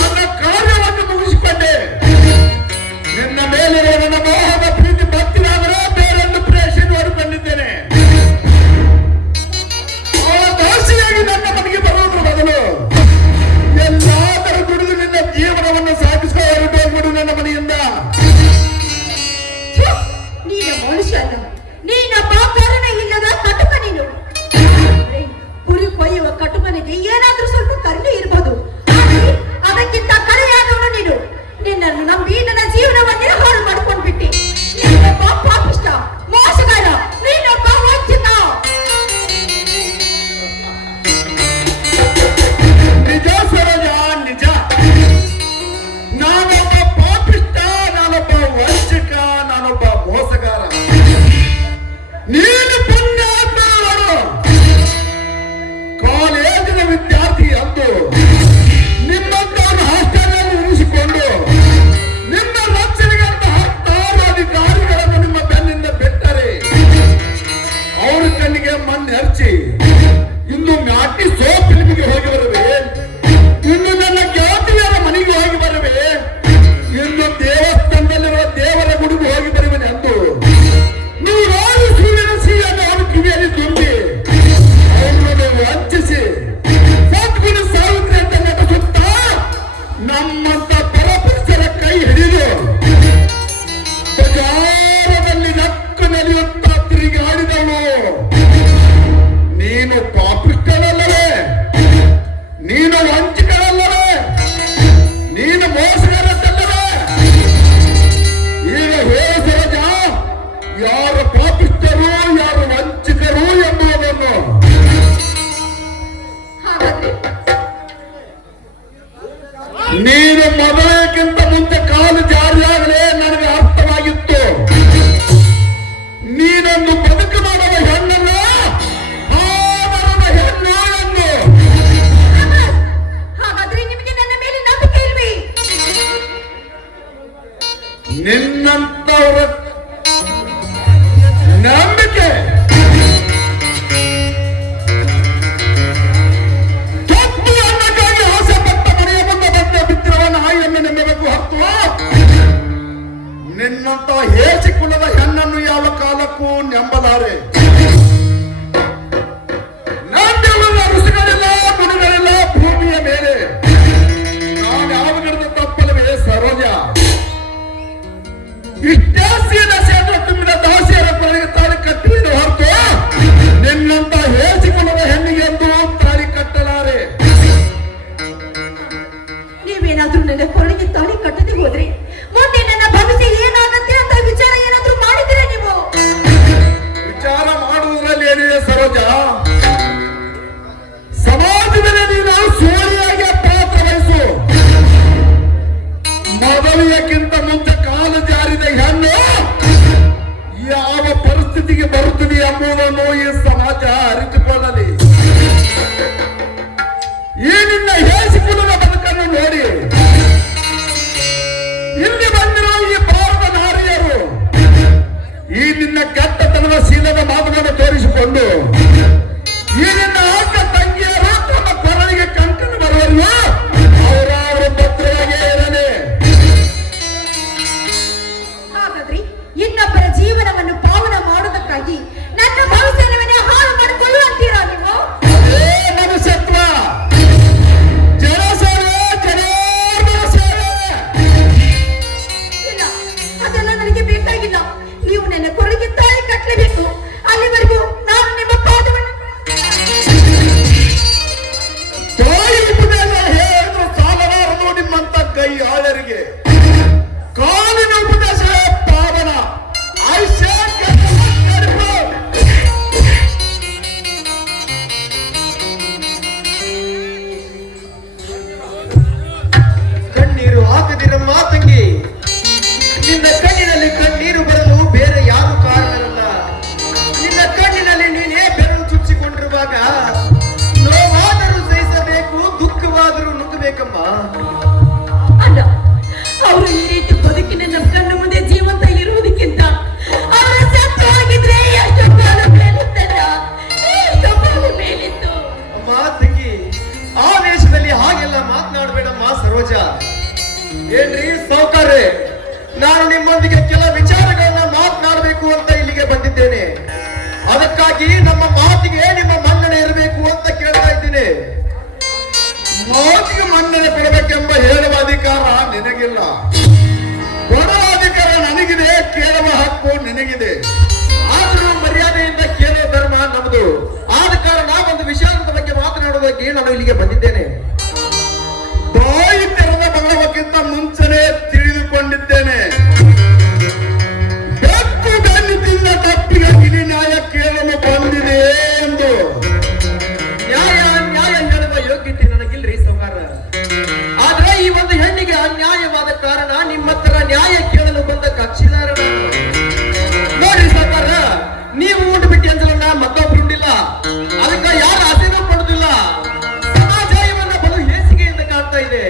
ನನ್ನ ಕಾರ್ಯವನ್ನು ಮುಗಿಸಿಕೊಂಡೆ. ನಿನ್ನ ಮೇಲಿರುವ ನನ್ನ ಮೋಹದ ಪ್ರೀತಿ ಭಕ್ತಿನಾದರೆ ಬೇರೊಂದು ಪ್ರೇಷನ್ ಹೊರಕೊಂಡಿದ್ದೇನೆ. ಅವಳ ದಾಸಿಯಾಗಿ ನನ್ನ ಮನೆಗೆ ಬರುವುದರ ಬದಲು ಎಲ್ಲಾದರೂ ದುಡಿದು ನಿನ್ನ ಜೀವನವನ್ನು ಸಾಗಿಸುವ ಹೊರಟೋಗ್ಬಿಡು ನನ್ನ ಮನೆಯಿಂದ. ನೀನು ಮನುಷ್ಯ ಅಲ್ಲ, ನೀನೊಬ್ಬ ಕರುಣೆ ಇಲ್ಲದ ಕಟುಕ. ನೀನು ಕುರಿ ಕೊಯ್ಯುವ ಕಟುಕನಿಗೆ ಏನಾದ್ರೂ ಸ್ವಲ್ಪ ಕರುಣೆ ಇರಬಹುದು, ಅದಕ್ಕಿಂತ ಕರೆಯಾದವನು ನೀನು. ನಿನ್ನನ್ನು ನಂಬಿ ನನ್ನ ಜೀವನವನ್ನೇ ಹಾಳು ಮಾಡ್ಕೊಂಡ್ಬಿಟ್ಟಿ. ನೀನೊಬ್ಬ ಪಾಪಿಷ್ಟ, ಮೋಸಗಾರ, ನೀನೊಬ್ಬ ವಂಚಿತ. ನಿಜ ಸರೋಜ, ನಿಜ. ನಾನೊಬ್ಬ ಪಾಪಿಷ್ಟ, ನಾನೊಬ್ಬ ವಂಚಕ, ನಾನೊಬ್ಬ ಮೋಸಗಾರ. ನೀನು ಪುಣ್ಯಾತ್ಮರು. ಕಾಲೇಜಿನ ವಿದ್ಯಾರ್ಥಿ ಅಂದು ನಿಮ್ಮಂತವರ ಹಾಸ್ಟೆಲ್ನಲ್ಲಿ ಉಳಿಸಿಕೊಂಡು ನಿಮ್ಮ ರಕ್ಷಣೆಗಂತ ಹತ್ತಾರು ಅಧಿಕಾರಿಗಳನ್ನು ನಿಮ್ಮ ಬೆನ್ನಿಂದ ಬಿಟ್ಟರೆ ಅವರ ಕಣ್ಣಿಗೆ ಮಣ್ಣು ಹರಿಸಿ ಇನ್ನು ಮ್ಯಾಟಿ ಸೋ ಫಿಲ್ಮಿಗೆ ಹೋಗಿ ಬರುವೆ, ಇನ್ನು ನನ್ನ ಗೆಳತಿಯರ ಮನೆಗೆ ಹೋಗಿ ಬರುವೆ, ಇನ್ನು ದೇವಸ್ಥಾನದಲ್ಲಿರುವ ದೇವರ ಗುಡಿಗೆ ಹೋಗಿ ಬರುವೆನೆ ಅಂದು ನೂರಾರು ಸೂರ್ಯನ ಸಿಹಿಯನ್ನು ಅವರ ಕಿವಿಯಲ್ಲಿ ತುಂಬಿ ಅವರನ್ನು ವಂಚಿಸಿ ಸದ್ಗುರು ಸಾವಿತ್ರಿ ಅಂತ ನಟಿಸುತ್ತಾ ನಮ್ಮಂತ ಪರಪುರುಷರ ಕೈ ಹಿಡಿದು ಬಜಾರದಲ್ಲಿ ನಕ್ಕು ನಲಿಯುತ್ತಾ ತಿರುಗಾಡಿದವಳು ನೀನು ಪಾಪಿಷ್ಟನಲ್ಲವೇ? ನೀನು ವಂಚಿಕನಲ್ಲವೇ? ನೀನು ಮೋಸಗಾರದ್ದಲ್ಲವೇ? ಈಗ ಹೇಳು ಸರೋಜ, ಯಾರು ಪಾಪಿಷ್ಟರು ಯಾರು ವಂಚಿಕರು ಎಂಬುದನ್ನು. ಹಾಗಾದ್ರೆ ನೀನು ಮೊದಲಕ್ಕಿಂತ ಮುಂಚೆ ಕಾಲು ಜಾರಿಯಾಗಲೇ ನನಗೆ ಅರ್ಥವಾಗಿತ್ತು. ನೀನೊಂದು ಬದುಕು ಮಾಡುವ ಹೆಣ್ಣಲ್ಲ, ಹಾಡರದ ಹೆಣ್ಣು ಎಂದು. ಹಾಗಾದ್ರೆ ನಿಮಗೆ ನನ್ನ ಮೇಲೆ ನಂಬಿಕೆ ಇಲ್ವೇ? ನಿನ್ನಂತವರ ನಂಬಿಕೆ ತಪ್ಪು ಅನ್ನಕ್ಕಾಗಿ ಆಸೆ ಪಟ್ಟ ಮನೆಯ ಮುಂದೆ ಬಂದ ಬಿತ್ತಿರುವ ನಾಯಿಯನ್ನು ನೆಮ್ಮಬೇಕು ಹೊತ್ತು ನಿನ್ನಂತ ಹೇಸಿ ಕುಲದ ಹೆಣ್ಣನ್ನು ಯಾವ ಕಾಲಕ್ಕೂ ನೆಂಬಲಾರೆ. ನಂಬೆಲ್ಲ ಋಷಿಗಳಿಲ್ಲ, ಗುಣಗಳಿಲ್ಲ ಭೂಮಿಯ ಮೇಲೆ. ನಾನು ಯಾವ ಗಿಡದ ತಪ್ಪಲ್ಲವೇ ಸರೋಜ? ಇಷ್ಟಾಸಿಯ ಕ್ಷೇತ್ರ ತುಂಬಿದ ದಾಸಿಯರ ಕೊನೆಗೆ ತಾಳಿ ಕಟ್ಟುವುದು ಹೊರತು ನಿನ್ನಂತ ಹೇಸಿಕೊಳ್ಳದ ಹೆಣ್ಣಿಗೆ ಎಂದು ತಾಳಿ ಕಟ್ಟಲಾರೆ. ನೀವೇನಾದ್ರೂ ನನ್ನ ಕೊರಳಿಗೆ ತಾಳಿ ಕಟ್ಟದೆ ಹೋದ್ರೆ ಮುಂದೆ ನನ್ನ ಭವಿಷ್ಯ ಏನಾಗತ್ತೆ ಅಂತ ವಿಚಾರ ಏನಾದ್ರೂ ಮಾಡಿದ್ರೆ ನೀವು? ವಿಚಾರ ಮಾಡುವುದರಲ್ಲಿ ಏನಿದೆ ಸರೋಜ? ಸಮಾಜದಲ್ಲಿ ನೀನು ಸೋರಿಯಾಗಿ ಪಾತ್ರ ವಹಿಸು. ಮೊದಲಿಯಕ್ಕಿಂತ ಮುಂಚೆ ಕಾಲು ಜಾರಿದ ಹೆಣ್ಣು ಯಾವ ಪರಿಸ್ಥಿತಿಗೆ ಬರುತ್ತದೆ ಎಂಬುದನ್ನು ಈ ಸಮಾಜ ಅರಿತುಕೊಳ್ಳಲಿ. ಈ ನಿನ್ನ ಹೇಸಿಕೊಳ್ಳುವ ಬದುಕನ್ನು ನೋಡಿ ಇಲ್ಲಿ ಬಂದಿರುವ ಈ ಭಾರತ ನಾರಿಯರು ಈ ನಿನ್ನ ಕೆಟ್ಟತನದ ಶೀಲದ ಮಾತುಗಳನ್ನು ತೋರಿಸಿಕೊಂಡು ಈ ನಿನ್ನ ಅಕ್ಕ ತಂಗಿಯರು ತಮ್ಮ ಕೊರಳಿಗೆ ಕಂಕಣ ಬರುವವರು ಅವರವರ ಭದ್ರವಾಗೇ ಇರಲಿ. ಹಾಗಾದ್ರೆ ಇನ್ನೊಬ್ಬರ ಜೀವನವನ್ನು ಪಾವನ ಮಾಡೋದಕ್ಕಾಗಿ ನನ್ನ ಭವಿಷ್ಯವನ್ನೇ ಹಾಳು ಮಾಡಿಕೊಳ್ಳುವಂತೀರಾ ನೀವು? ಏ ಮನುಷ್ಯತ್ವ, ಜನಸೇವೆ, ಜನಾರ್ದನ ಸೇವೆ. ಇಲ್ಲ, ಅದೆಲ್ಲ ನನಗೆ ಬೇಕಾಗಿಲ್ಲ. ನೀವು ನನ್ನ ಕೊರಳಿಗೆ ತಾಳಿ ಕಟ್ಟಲೇಬೇಕು. ಅಲ್ಲಿವರೆಗೂ ನಾನು ನಿಮ್ಮ ಪಾದವನ್ನು ತಾಯಿ ಉಪದೇಶ ಹೇಳಿದ್ರು ಸಾಲವಾರದು ನಿಮ್ಮಂತ ಕೈ ಆಳರಿಗೆ. ಕಾಲಿನ ಉಪದೇಶ ಪಾವನ. ಕಣ್ಣೀರು ಹಾಕದಿರಮ್ಮ ತಂಗಿ. ನಿನ್ನ ಕಣ್ಣಿನಲ್ಲಿ ಕಣ್ಣೀರು ಬರಲು ಬೇರೆ ಯಾರು ಕಾರಣವಿಲ್ಲ. ನಿನ್ನ ಕಣ್ಣಿನಲ್ಲಿ ನೀನೇ ಬೆರಳು ಚುಚ್ಚಿಕೊಂಡಿರುವಾಗ ನೋವಾದರೂ ಸಹಿಸಬೇಕು, ದುಃಖವಾದರೂ ನುಗ್ಗಬೇಕಮ್ಮ. ಅಲ್ಲ, ಅವರು ಈ ರೀತಿ ಬದುಕಿನ ನಮ್ಮ ಕಣ್ಣ ಮುಂದೆ ಜೀವಂತ ಇರುವುದಕ್ಕಿಂತ ಅವರ ಸತ್ತು ಹೋಗಿದ್ರೆ ಎಷ್ಟು ಕಾಲ ಮೇಲಿದ್ದಲ್ಲ, ಎಷ್ಟು ಕಾಲ ಮೇಲಿದ್ದ ಸರೋಜ. ಏನ್ರಿ ಸಾವುಕಾರ್ರೆ, ನಾನು ನಿಮ್ಮೊಂದಿಗೆ ಕೆಲ ವಿಚಾರಗಳನ್ನ ಮಾತನಾಡಬೇಕು ಅಂತ ಇಲ್ಲಿಗೆ ಬಂದಿದ್ದೇನೆ. ಅದಕ್ಕಾಗಿ ನಮ್ಮ ಮಾತಿಗೆ ನಿಮ್ಮ ಮನ್ನಣೆ ಇರಬೇಕು ಅಂತ ಕೇಳ್ತಾ ಇದ್ದೀನಿ. ಮಾತಿಗೆ ಮನ್ನಣೆ ಕೊಡಬೇಕೆಂಬ ಹೇಳುವ ಅಧಿಕಾರ ನಿನಗಿಲ್ಲ. ಕೊಡುವ ಅಧಿಕಾರ ನನಗಿದೆ, ಕೇಳುವ ಹಕ್ಕು ನಿನಗಿದೆ. ಆದರೂ ಮರ್ಯಾದೆಯಿಂದ ಕೇಳುವ ಧರ್ಮ ನಮ್ಮದು. ಆದ ಕಾರಣ ಒಂದು ವಿಷಯದ ಬಗ್ಗೆ ಮಾತನಾಡುವುದಕ್ಕೆ ನಾನು ಇಲ್ಲಿಗೆ ಬಂದಿದ್ದೇನೆ. ಬಾಯಿ ತೆರೆದ ಬರುವಕ್ಕಿಂತ ಮುಂಚೆನೆ ತಿಳಿದುಕೊಂಡಿದ್ದೇನೆ. ಬೆಕ್ಕು ಬೆನ್ನಿದ್ದ ತಪ್ಪಿಗೆ ಗಿರಿ ನ್ಯಾಯ ಕೇಳಲು ಬಂದಿದೆ ಎಂದು. ನ್ಯಾಯ ಅನ್ಯಾಯ ಹೇಳುವ ಯೋಗ್ಯತೆ ನನಗಿಲ್ರಿ ಸೌಕಾರ. ಆದ್ರೆ ಈ ಒಂದು ಹೆಣ್ಣಿಗೆ ಅನ್ಯಾಯವಾದ ಕಾರಣ ನಿಮ್ಮ ಹತ್ರ ನ್ಯಾಯ ಕೇಳಲು ಬಂದ ಕಕ್ಷಿದಾರ ನಾನು. ನೋಡಿ ಸೌಕಾರ, ನೀವು ಊಟ ಬಿಟ್ಟು ಅಂಜಲನ್ನ ಮತ್ತೊಬ್ರು ಉಂಡಿಲ್ಲ, ಅದಕ್ಕ ಯಾರು ಆಸೆನೂ ಪಡುದಿಲ್ಲ. ಸಮಾಜ ಇವನ್ನ ಬಲು ಹೇಸಿಗೆಯಿಂದ ಕಾಣ್ತಾ ಇದೆ.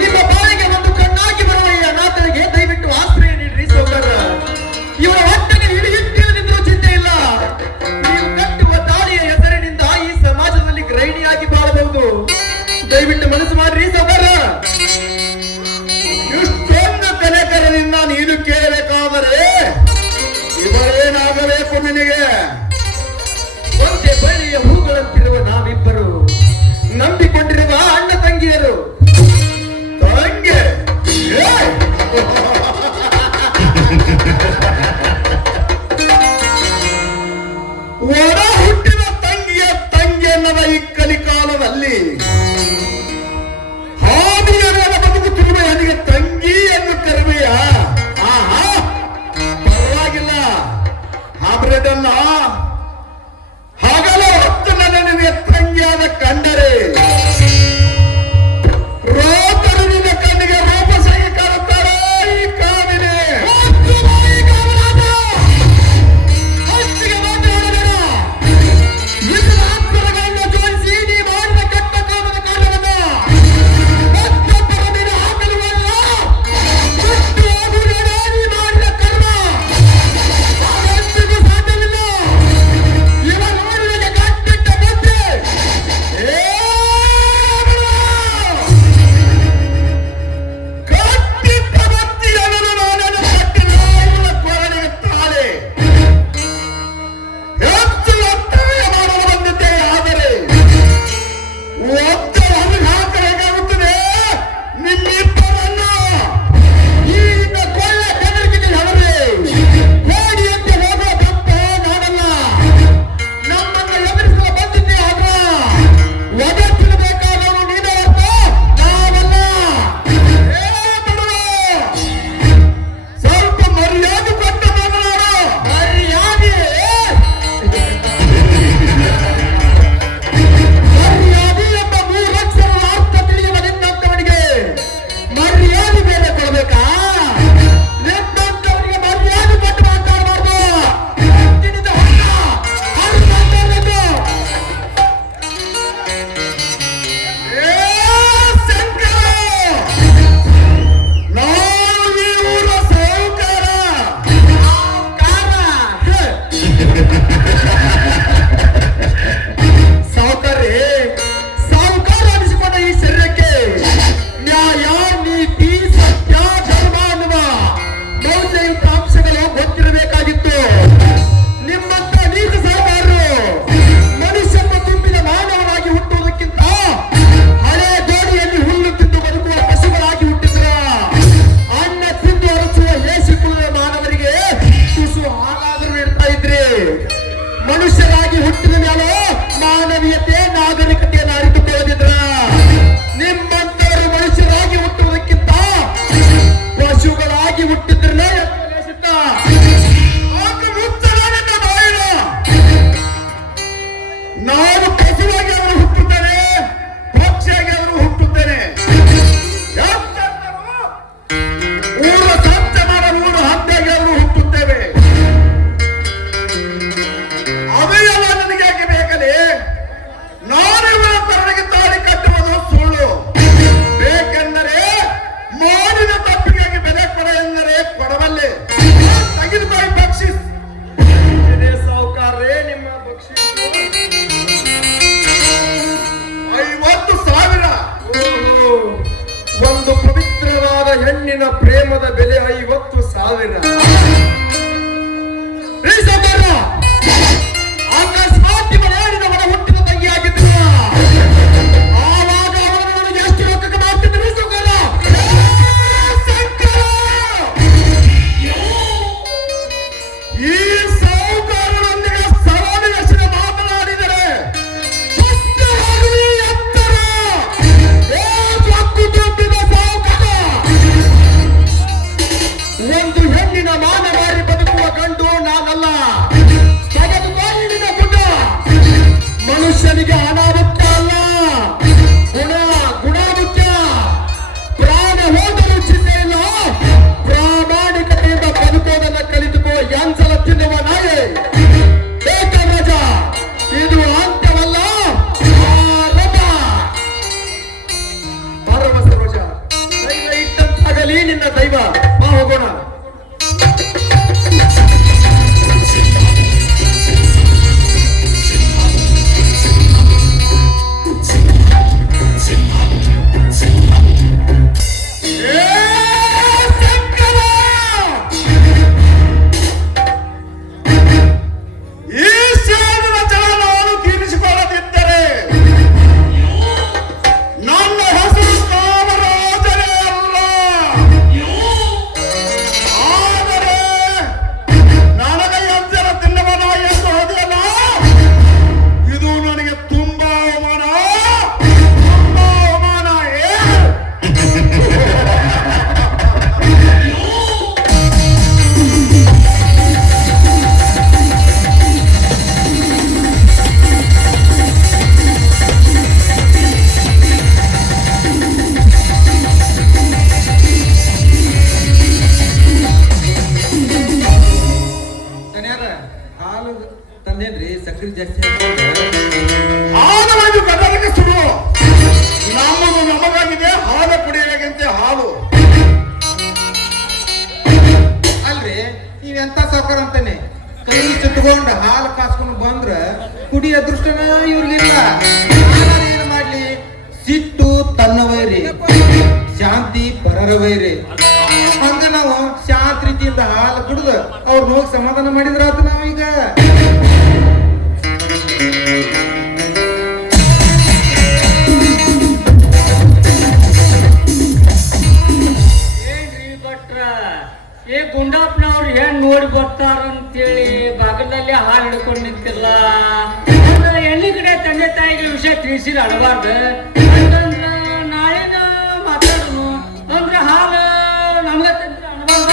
ನಿಮ್ಮ ಬಾಳಿಗೆ ಒಂದು ಕಣ್ಣಾಗಿ ಬರುವ ಈ ಅನಾಥರಿಗೆ ದಯವಿಟ್ಟು ಆಶ್ರಯ ನೀಡ್ರಿ ಸೌಕಾರ. ಇವರ ಹೊಟ್ಟೆಗೆ ಹಿಡಿದಿಟ್ಟಿಲ್ಲದಿದ್ರೂ ಚಿಂತೆ ಇಲ್ಲ. ನೀವು ಕಟ್ಟುವ ತಾಳಿಯ ಹೆಸರಿನಿಂದ ಈ ಸಮಾಜದಲ್ಲಿ ಗೃಹಿಣಿಯಾಗಿ ಬಾಳಬಹುದು. ದಯವಿಟ್ಟು ಮನಸ್ಸು ಮಾಡ್ರಿ ಸೌಕಾರ. ಇಷ್ಟೊಂದು ಕನೆಕರದಿಂದ ನೀನು ಕೇಳಬೇಕಾದರೆ ಇವರೇನಾಗಬೇಕು ನಿನಗೆ? ಒಂದೇ ಬಳ್ಳಿಯ ಹೂಗಳಂತಿರುವ ನಾವಿಬ್ಬರು ನಂಬಿಕೊಂಡಿರುವ ಅಣ್ಣ ತಂಗಿಯರು. ತಂಗೆ ಒಡ ಹುಟ್ಟಿದ ತಂಗಿಯ ತಂಗಿ ಎನ್ನದ ಈ ಕಲಿಕಾಲದಲ್ಲಿ ಹೆಣ್ಣಿನ ಪ್ರೇಮದ ಬೆಲೆ 50,000. ಅಕಸ್ಮಾತ್ ಇವಳೇನಿದವಳ ಹುಟ್ಟಿದ ತಂಗಿ ಆಗಿದ್ರು ಆವಾಗ ಅವನು ನನಗೆ ಎಷ್ಟು ರೊಕ್ಕಕ್ಕೆ ಮಾಡ್ತಿದ್ರು ಸೌಕರ್ಯ. ಈ ಸೌಕರ್ಯದೊಂದಿಗೆ ಸವಾಲಿನ ಮಾತನಾಡಿದರೆ ಎತ್ತರ ಒಂದು ಹೆಣ್ಣಿನ ಮಾನ ಮಾರಿ ಬದುಕುವ ಗಂಡು ನಾನಲ್ಲ. ತೆಗೆದುಕೊಂಡಿನ ಗುಣ ಮನುಷ್ಯನಿಗೆ ಹಣ ಮುಖ್ಯ ಅಲ್ಲ, ಗುಣ ಮುಖ್ಯ. ಪ್ರಾಣ ಹೋದರೂ ಚಿಂತೆ ಇಲ್ಲ, ಪ್ರಾಮಾಣಿಕತೆಯಿಂದ ಬದುಕೋದನ್ನ ಕಲಿತುಕೋ. ಎಂಸಲ ತಿನ್ನುವ ನಾಯಿ ರಾಜ, ಇದು ಅಂತ್ಯವಲ್ಲ, ಆರಂಭ. ಬರುವ ಸರೋಜ, ದೈವ ಇಟ್ಟಂತಾಗಲಿ ನಿನ್ನ ದೈವ. ಬಾ ಹೋಗೋಣ. ತಂದೇನ್ರಿ ಸಕ್ರಿ ಜಾಸ್ತಿ ಹಾಲು ಕಟ್ಟಡಕ್ಕೆ ಸುಡು. ನಮಗಾಗಿದೆ ಹಾಲು ಕುಡಿಯಲಾಗಂತೆ ಹಾಲು. ಅಲ್ರಿ ನೀವೆಂತ ಸಾಕಾರ ಅಂತಾನೆ ಕೈ ಸುತ್ತಕೊಂಡು ಹಾಲು ಕಾಸ್ಕೊಂಡು ಬಂದ್ರ ಕುಡಿಯ ಅದೃಷ್ಟನ ಇವ್ರಿಗಿಲ್ಲ. ಏನ್ ಮಾಡ್ಲಿ, ಸಿಟ್ಟು ತನ್ನ ವೈರಿ, ಶಾಂತಿ ಪರರ ವೈರಿ. ಹಂಗ ನಾವು ಶಾಂತ ರೀತಿಯಿಂದ ಹಾಲು ಕುಡಿದು ಅವ್ರನ್ನ ಹೋಗಿ ಸಮಾಧಾನ ಮಾಡಿದ್ರಾತ ನಾವೀಗ. ಏನ್ರಿ ಭಟ್ರ, ಏ ಗುಂಡಪ್ಪನವ್ರು ಏನ್ ನೋಡಿ ಬರ್ತಾರಂತೇಳಿ ಬಾಗಲಲ್ಲಿ ಹಾಲು ಹಿಡ್ಕೊಂಡು ನಿಂತಿಲ್ಲ. ಎಣ್ಣೆ ಕಡೆ ತಂದೆ ತಾಯಿಗೆ ವಿಷಯ ತಿಳಿಸಿದ ಅಡಬಾರ್ದು ಅಂತಂದ್ರ ನಾಳಿನ ಮಾತಾಡೋನು ಅಂದ್ರ ಹಾಲು ನಮ್ಗೆ ತಂದ್ರೆ ಅಡಬಾರ್ದ.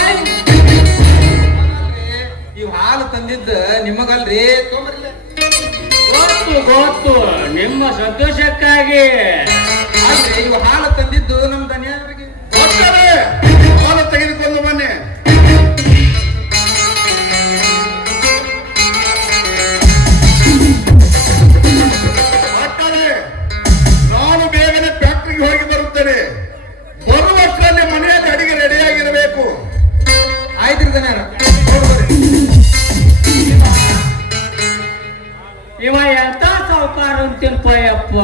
ಇವ್ ಹಾಲು ತಂದಿದ್ದ ನಿಮಗಲ್ರಿ, ಗೊತ್ತು ನಿಮ್ಮ ಸಂತೋಷಕ್ಕಾಗಿ. ಆದ್ರೆ ಇವ್ ಹಾಲು ತಂದಿದ್ದು ನಮ್ ದನಿಯಾರಿಗೆ. ಹಾಲು ತೆಗೆದುಕೊಂಡು ಬನ್ನಿ. ನಾನು ಬೇಗನೆ ಫ್ಯಾಕ್ಟ್ರಿಗೆ ಹೋಗಿ ಬರುತ್ತೇನೆ. ಬರುವಷ್ಟರಲ್ಲಿ ಮನೆಯಲ್ಲಿ ಅಡಿಗೆ ರೆಡಿಯಾಗಿರಬೇಕು. ಆಯ್ತ್ರಿ ದನಿಯಾರ. ಇವ ಎಂತ ಸಾವುಕಾರ ಅಂತೇನ್ಪಯ್ಯಪ್ಪ.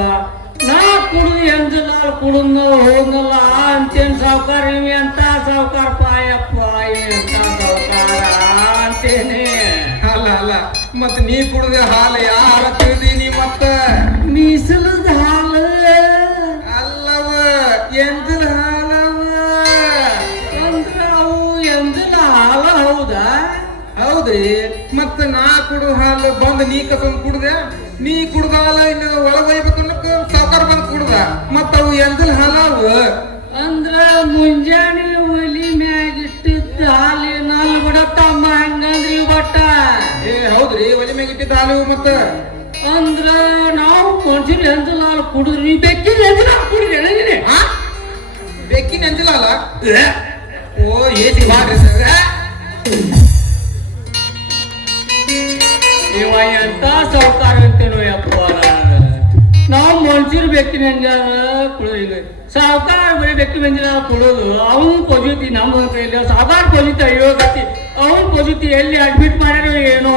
ನಾ ಕುಡಿದು ಎಂದಿಲ್ಲ ಕುಡಿದ್ನ ಹೋದ್ನಲ್ಲ ಅಂತೇನ್ ಸಾವುಕಾರ. ಇವ ಎಂತ ಸಾವುಕಾರ ಪಾಯಪ್ಪ, ಎಂತ ಸಾವುಕಾರ ಅಂತೇನೆ. ಅಲ್ಲ ಮತ್ ನೀ ಕುಡಿದ ಹಾಲು ಯಾ ಹಾಲ ತೆಗ್ದೀನಿ ಮತ್ತ ಮೀಸಲದ ಹಾಲು ಅಲ್ಲವ ಎಂದಿನ ಹಾಲವ. ಅಂದ್ರ ಅವು ಎಂದಿನ ಹಾಲು ಹೌದಾ? ಹೌದ್ರಿ, ಮತ್ತ ನಾ ಕುಡಿದ ಹಾಲು ಬಂದ್ ನೀ ಕಸಂದ್ ಕುಡ್ದ, ನೀ ಕುಡ್ದ ಹಾಲ ಇನ್ನು ಒಳಗ್ ಒಯ್ಬೇಕು ಅನ್ನಕ್ ಸಾವ್ಕಾರ ಬಂದ್ ಕುಡ್ದ, ಮತ್ತ ಅವು ಎಂದಿನ ಹಾಲವ. ಅಂದ್ರ ಮುಂಜಾನೆ ಒಲಿ ಮ್ಯಾಗಿಟ್ಟಿದ್ದ ಹಾಲಿನ ಬಿಡತ್ತ ಅಮ್ಮ. ಹಂಗಂದ್ರಿ ಬಟ್ಟ ಹೌದ್ರಿ, ಒಲಿ ಮ್ಯಾಗ ಇಟ್ಟಿದ್ದ ಹಾಲು. ಮತ್ತ ಅಂದ್ರ ನಾವು ಮನುಷ್ಯರು ಎಂದಿಲ್ಲ ಹಾಲು ಕುಡಿದ್ರಿ, ಬೆಕ್ಕಿನ ಎಂದಿಲ್ಲ ಕುಡಿದ್ರಿ. ಬೆಕ್ಕಿನ ಎಂದಿಲ್ಲ ಅಲ್ಲ. ಓ ಏಸಿ ಮಾಡ್ರಿ ಸರ್. ಇವ ಎಂತ ಸಾವುಕಾರ ಅಂತೇನೋ ಯಪ್ಪ. ನಾವು ಮನುಷ್ಯರು ಬೆಕ್ಕಿನ ಎಂಜಾನ ಕುಡಿದ್ರಿ, ಸಾವುಕಾರ ಬರೀ ಬೆಕ್ಕಿನ ಎಂಜಿನ ಕುಡೋದು. ಅವನು ಪೊಜಿತಿ ನಮ್ಮ ಕೈಲಿ, ಸಾವುಕಾರ ಪೊಜಿತಿ ಅಯ್ಯೋ ಗತಿ. ಅವನ್ ಪೊಜಿತಿ ಎಲ್ಲಿ ಅಡ್ಮಿಟ್ ಮಾಡ್ಯಾರೋ ಏನೋ